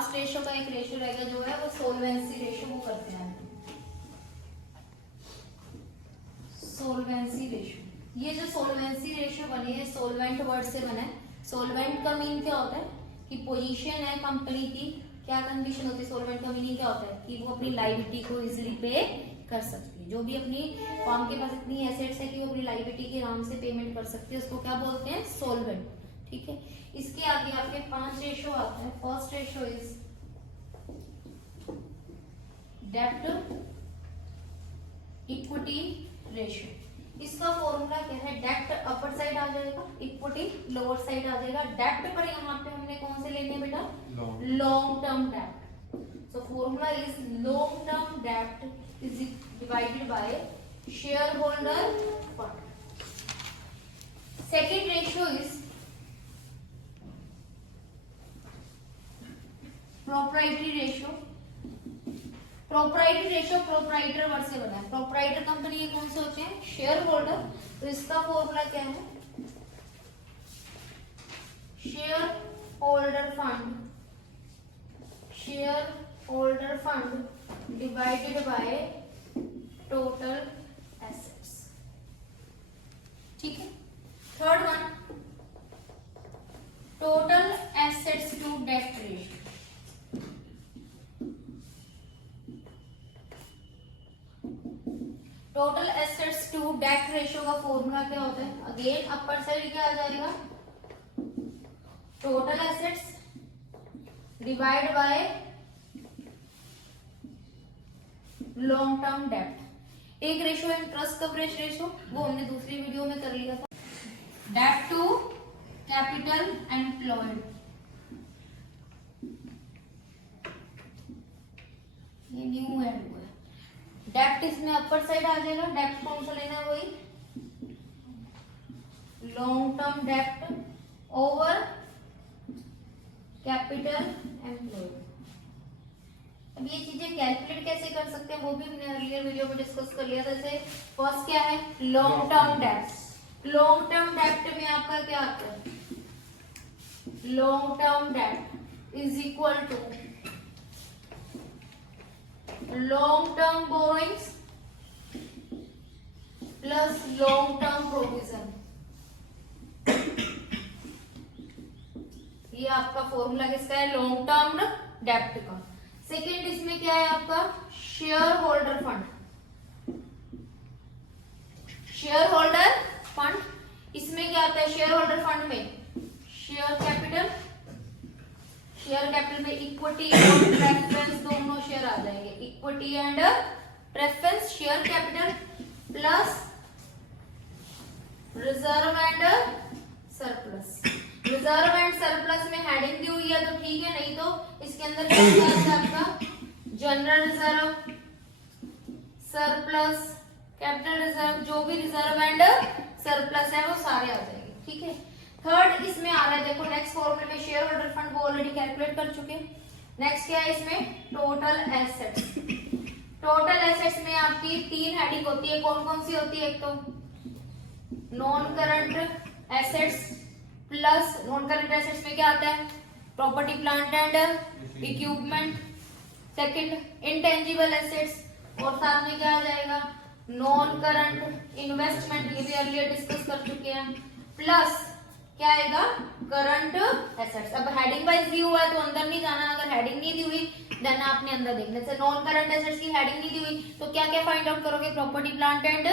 Last ratio का एक ratio रहेगा जो है वो सोलवेंसी रेशियो वो करते हैं। सोलवेंसी रेशियो, ये जो सोलवेंसी रेशियो बनी है सोलवेंट वर्ड से बना है। सोलवेंट का मीन क्या होता है कि पोजीशन है कंपनी की, क्या कंडीशन होती है सोलवेंट का मीनिंग क्या होता है कि वो अपनी लायबिलिटी को इजीली पे कर सकती है। जो भी अपनी फर्म के पास इतनी एसेट्स है कि वो अपनी लायबिलिटी के आराम से पेमेंट कर सकती है, उसको क्या बोलते हैं सोलवेंट। ठीक है, इसके आगे आपके 5 रेशियो आता है। फर्स्ट रेशियो इज डेब्ट इक्विटी रेशियो। इसका फॉर्मूला क्या है, डेब्ट अपर साइड आ जाएगा, इक्विटी लोअर साइड आ जाएगा। डेब्ट पर यहाँ पे हमने कौन से लेने बेटा, लॉन्ग टर्म डेब्ट। So formula is long term डेब्ट is divided by share holder fund. Second ratio is proprietary ratio. Proprietary ratio proprietor word से बना है। प्रोप्राइटर कंपनी ये कौन से होते हैं, शेयर होल्डर। तो इसका फॉर्मूला क्या है, share holder fund, share holder fund divided by total assets. ठीक है, third one total assets to debt ratio. Total assets to debt ratio का फॉर्मूला क्या होता है, अगेन अपर साइड क्या आ जाएगा, total assets divide by long term डेब्ट। एक रेशियो है इंटरेस्ट कवरेज रेशियो, वो हमने दूसरी वीडियो में कर लिया था। डेब्ट टू कैपिटल एम्प्लॉयड, ये न्यू ऐड हुआ है। डेब्ट इसमें अपर साइड आ जाएगा। डेब्ट कौन सा लेना है, वही लॉन्ग टर्म डेब्ट ओवर कैपिटल एम्प्लॉयड। अब ये चीजें कैलकुलेट कैसे कर सकते हैं वो भी हमने अर्लियर वीडियो में डिस्कस कर लिया था। जैसे फर्स्ट क्या है, लॉन्ग टर्म डेब्ट। लॉन्ग टर्म डेब्ट में आपका क्या आता है, लॉन्ग टर्म डेब्ट is equal to long term borrowings plus long term provision. ये आपका फॉर्मूला किसका है, लॉन्ग टर्म डेब्ट का। सेकेंड इसमें क्या है आपका, share holder fund. Share holder fund इसमें क्या आता है, शेयर होल्डर फंड में शेयर कैपिटल, शेयर कैपिटल में इक्विटी और प्रेफरेंस दोनों शेयर आ जाएंगे। Equity and preference share capital plus reserve and surplus. Reserve and surplus में हेडिंग दी हुई है तो ठीक है, नहीं तो इसके अंदर क्या है आपका, general reserve, surplus, capital reserve, जो भी रिजर्व एंड सरप्लस है वो सारे आ जाएंगे। ठीक है, थर्ड इसमें आ रहा है, देखो नेक्स्ट फॉर्मूले में शेयर होल्डर फंड वो ऑलरेडी कैलकुलेट कर चुके। नेक्स्ट क्या है इसमें, टोटल एसेट्स। टोटल एसेट्स में आपकी 3 हेडिंग होती है, कौन कौन सी होती है, एक तो non current assets plus, non current assets में क्या आता है, property plant and equipment. Second intangible assets और साथ में क्या आ जाएगा, नॉन करंट इन्वेस्टमेंट, ये भी अर्लियर डिस्कस कर चुके हैं। प्लस क्या आएगा, करंट एसेट्स। अब हेडिंग वाइज दी हुआ है तो अंदर नहीं जाना, अगर हेडिंग नहीं दी हुई देन आपने अंदर देखना। जैसे नॉन करंट एसेट्स की हेडिंग नहीं दी हुई तो क्या क्या फाइंड आउट करोगे, property plant and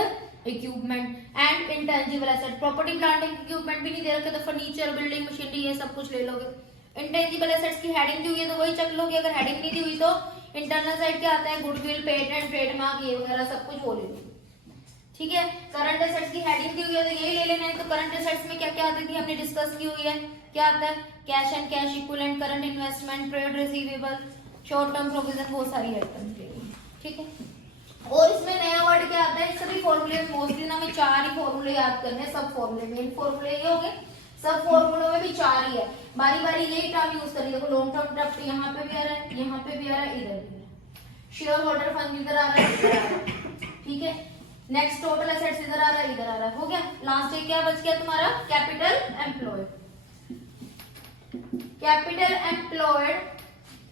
equipment and intangible asset. Property plant and equipment भी नहीं दे रखे तो फर्नीचर, बिल्डिंग, मशीनरी ये सब कुछ ले लोगे। इंटेंजिबल एसेट्स की हेडिंग दी हुई है तो वही चक लोगे, अगर हेडिंग नहीं दी हुई तो इंटरनल साइड क्या आता है, गुडविल, पेटेंट, ट्रेडमार्क ये वगैरह सब कुछ वो ले लोगे। ठीक है, करंट एसेट्स की हेडिंग दी हुई है तो यही ले लेना है। तो करंट एसेट्स में क्या क्या आती थी हमने डिस्कस की हुई है, क्या आता है, cash and cash equivalent, current investment, trade receivable, short term provision, बहुत सारी आइटम्स ले ली। ठीक है, और इसमें नया वर्ड क्या आता है, सभी फॉर्मूले मोस्टली ना हमें 4 ही फॉर्मूले याद करने हैं। सब फॉर्मूले मेन फॉर्मूले ये हो गए, सब फॉर्मूलों में भी 4 ही है। बारी बारी यही टर्म यूज करिए। देखो लॉन्ग टर्म डेब्ट यहाँ पे भी आ रहा है, यहाँ पे भी आ रहा है, इधर भी आ रहा है। शेयर होल्डर फंड इधर आ रहा है, इधर आ रहा है। ठीक है, नेक्स्ट टोटल एसेट्स इधर आ रहा है, इधर आ रहा है, हो गया। लास्ट एक क्या बच गया तुम्हारा, capital employed. Capital employed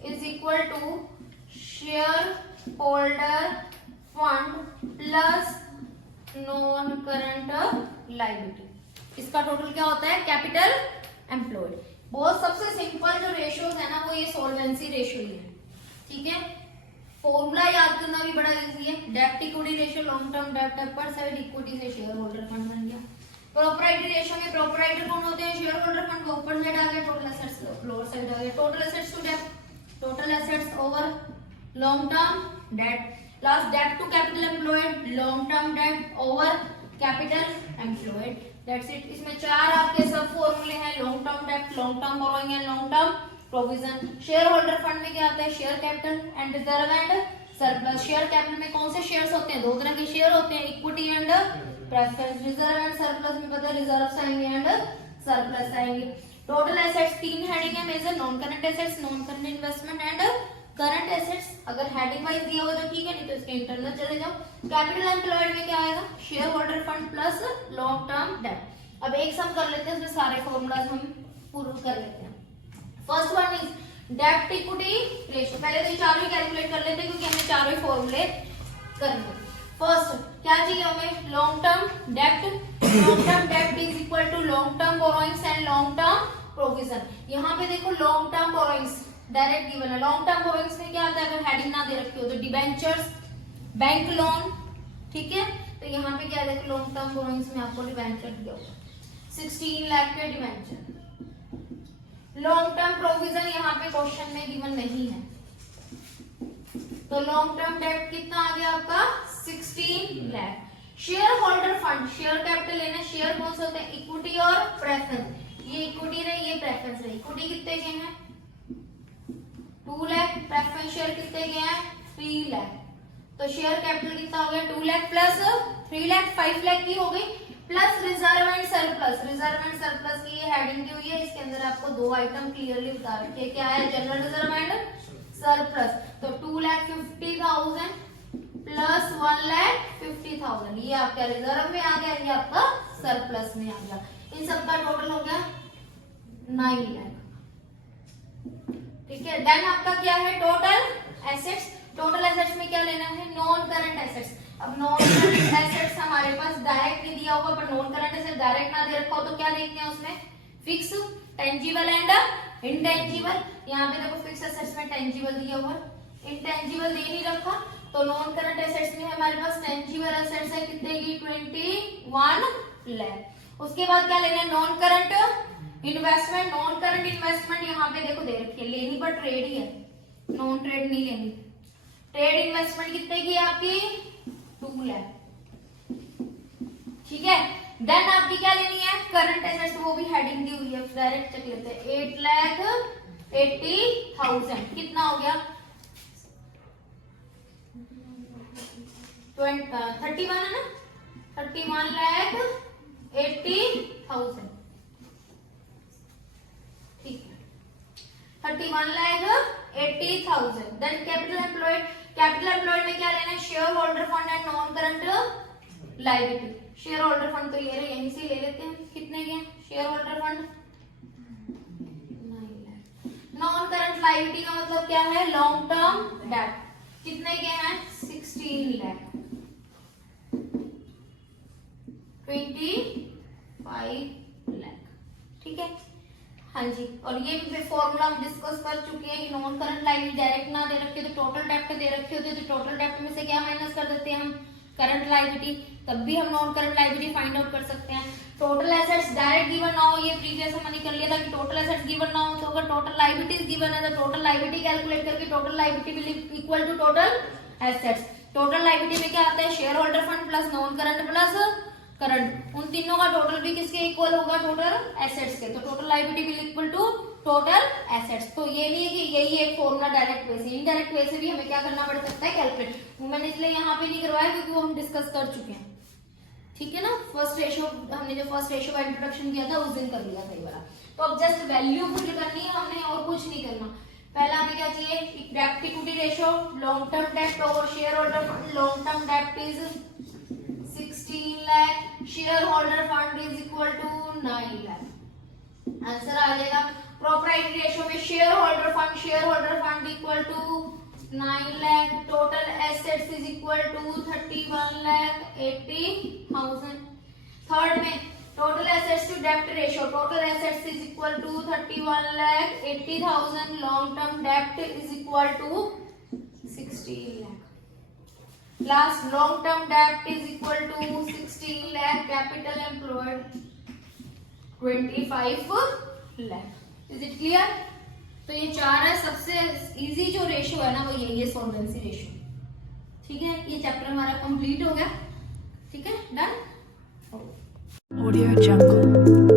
is equal to share holder fund plus non current liability. इसका टोटल क्या होता है? Capital employed. बहुत सबसे सिंपल जो रेशियोज है ना वो ये सॉल्वेंसी रेशियो ही है, ठीक है। फॉर्मूला याद करना भी बड़ा इजी है। डेब्ट इक्विटी रेशियो लॉन्ग टर्म डेब्ट अपर साइड इक्विटी से शेयर होल्डर फंड बन गया। प्रोपराइटरी रेशियो में प्रोपराइटर कौन होते हैं? शेयर होल्डर फंड, वो ऊपर साइड आ गया, टोटल एसेट्स लोअर साइड आ गया। टोटल एसेट्स टू डेब्ट, total assets over long term डेब्ट, प्लस डेब्ट to capital employed, long term डेब्ट over capital employed, that's it. इसमें चार आपके सब फॉर्मूले हैं, लॉन्ग टर्म डेब्ट, long term borrowing and long term provision. Share holder fund में क्या आता है? Share capital and reserve and surplus. Share capital में कौन से शेयर्स होते हैं? दो तरह के शेयर होते हैं, equity and preference. Reserve and surplus में पता है रिजर्व आएंगे एंड सरप्लस आएंगे। टोटल एसेट्स तीन हेडिंग है major, non current assets, non current investment and current assets. अगर हेडिंग वाइज दिया हुआ तो ठीक है, नहीं तो इसके इंटरनल चले जाओ। कैपिटल एम्प्लॉयड में क्या आएगा? Share holder fund plus long term डेब्ट। अब एक सम कर लेते हैं, उसमें सारे फॉर्मूलाज हम पूरा कर लेते हैं। फर्स्ट वन इज डेब्ट इक्विटी रेशियो। पहले तो चारों ही कैलकुलेट कर लेते हैं क्योंकि हमें चारों ही फॉर्मूले करने। फर्स्ट क्या चाहिए हमें? लॉन्ग टर्म डेब्ट। लॉन्ग टर्म डेब्ट is equal to long term borrowings and long term provision. यहाँ पे देखो long term borrowings direct given है। लॉन्ग टर्म बोरोइंग्स में क्या आता है? अगर हेडिंग ना दे रखी हो तो डिबेंचर्स, बैंक लोन, ठीक है। तो यहाँ पे क्या देखो लॉन्ग टर्म बोरोइंग्स में आपको डिबेंचर दिया हुआ 16 लाख के डिबेंचर। लॉन्ग टर्म प्रोविजन यहाँ पे क्वेश्चन में गिवन नहीं है, तो लॉन्ग टर्म डेब्ट कितना आ गया आपका? 16 lakh. Share holder fund, share capital लेना, शेयर कौन से होते हैं? इक्विटी और प्रेफरेंस। ये इक्विटी रही, ये प्रेफरेंस रही। इक्विटी कितने के हैं? 2 लाख। प्रेफरेंस शेयर कितने के हैं? 3 लाख। तो शेयर कैपिटल कितना हो गया? 2 लाख प्लस 3 लाख 5 लाख की हो गई, plus reserve and surplus. Reserve and surplus की ये हेडिंग दी हुई है, इसके अंदर आपको दो आइटम क्लियरली बता रखे क्या है? General reserve and surplus. तो 2,50,000 प्लस 1,50,000 ये आपका रिजर्व में आ गया, ये आपका सरप्लस में आ गया। इन सबका टोटल हो गया 9 लाख, ठीक है। देन आपका क्या है? Total assets. टोटल एसेट्स में क्या लेना है? Non current assets. अब नॉन करंट एसेट्स हमारे पास डायरेक्ट नहीं दिया हुआ, पर नॉन करंट एसेट डायरेक्ट ना दे रखा हो तो क्या देखते हैं उसमें? Fix, tangible and intangible. यहाँ पे देखो फिक्स एसेट्स में टेंजिबल दिया हुआ, इंटेंजिबल दे नहीं रखा। तो नॉन करंट एसेट्स में हमारे पास टेंजिबल एसेट्स है कितने की? 21 लाख। उसके बाद क्या लेना है? Non current investment. Non current investment यहाँ पे देखो दे रखी है, लेनी पर ट्रेड ही है, नॉन ट्रेड नहीं लेनी। ट्रेड इन्वेस्टमेंट कितने की है आपकी? 2 लाख, ठीक है। देन आपकी क्या लेनी है? करंट एसेट्स, वो भी हेडिंग दी हुई है, डायरेक्ट चेक लेते हैं। 8,80,000 कितना हो गया? 31 है ना? 31,80,000, ठीक है। 31,80,000। Then capital employed. Capital employed में क्या लेना है? Share holder fund and non current liability. Share holder fund तो ये रहे, यहीं से ले लेते हैं। कितने के? Share holder fund 9 lakh. Non current liability का मतलब क्या है? लॉन्ग टर्म डेब्ट। कितने के हैं? 16 लाख, 25 लाख, ठीक है। हाँ जी, और ये भी फॉर्मूला हम डिस्कस कर चुके हैं कि नॉन करंट लायबिलिटी डायरेक्ट ना दे रखी हो तो टोटल डेब्ट दे रखी होती है, तो टोटल डेब्ट में से क्या माइनस कर देते हैं हम? Current liability. तब भी हम non current liability find out कर सकते हैं। टोटल एसेट्स डायरेक्ट गिवन ना हो, ये प्रीवियस हमने कर लिया था कि टोटल एसेट्स गिवन ना हो, तो अगर टोटल लायबिलिटीज गिवन है तो टोटल लायबिलिटी कैलकुलेट करके total liability will equal to total assets. Total liability में क्या आता है? Share holder fund plus non current plus current, उन तीनों का टोटल भी किसके इक्वल होगा? टोटल एसेट्स के। तो total liability will equal to total assets. तो ये नहीं है कि यही एक फॉर्मूला डायरेक्ट वे से, इनडायरेक्ट वे से भी हमें क्या करना पड़ सकता है? कैलकुलेट। मैंने इसलिए यहाँ पे नहीं करवाया क्योंकि वो हम डिस्कस कर चुके हैं, ठीक है ना। फर्स्ट रेशियो हमने जो फर्स्ट रेशियो का इंट्रोडक्शन किया था उस दिन कर लिया था ये वाला। तो अब जस्ट वैल्यू पुट करनी है हमने, और कुछ नहीं करना। पहला हमें क्या चाहिए? डेब्ट इक्विटी रेशियो, लॉन्ग टर्म डेब्ट over share holder fund. Long term डेब्ट is 16 lakh, share holder fund is equal to 9 lakh. Answer आ जाएगा। प्रोप्राइटरी रेशियो में share holder fund equal to 9 lakh, total assets is equal to 31,80,000। Third में total assets to डेब्ट ratio, total assets is equal to 31,80,000, long term डेब्ट is equal to 16 lakh। Last long term डेब्ट is equal to 16 lakh, capital employed 25 lakh। Is it clear? तो ये चार है, सबसे easy जो रेशियो है ना वो यही है, सॉल्वेंसी रेशियो। ठीक है, ये चैप्टर हमारा कंप्लीट हो गया। ठीक है, डन। Audio Jungle।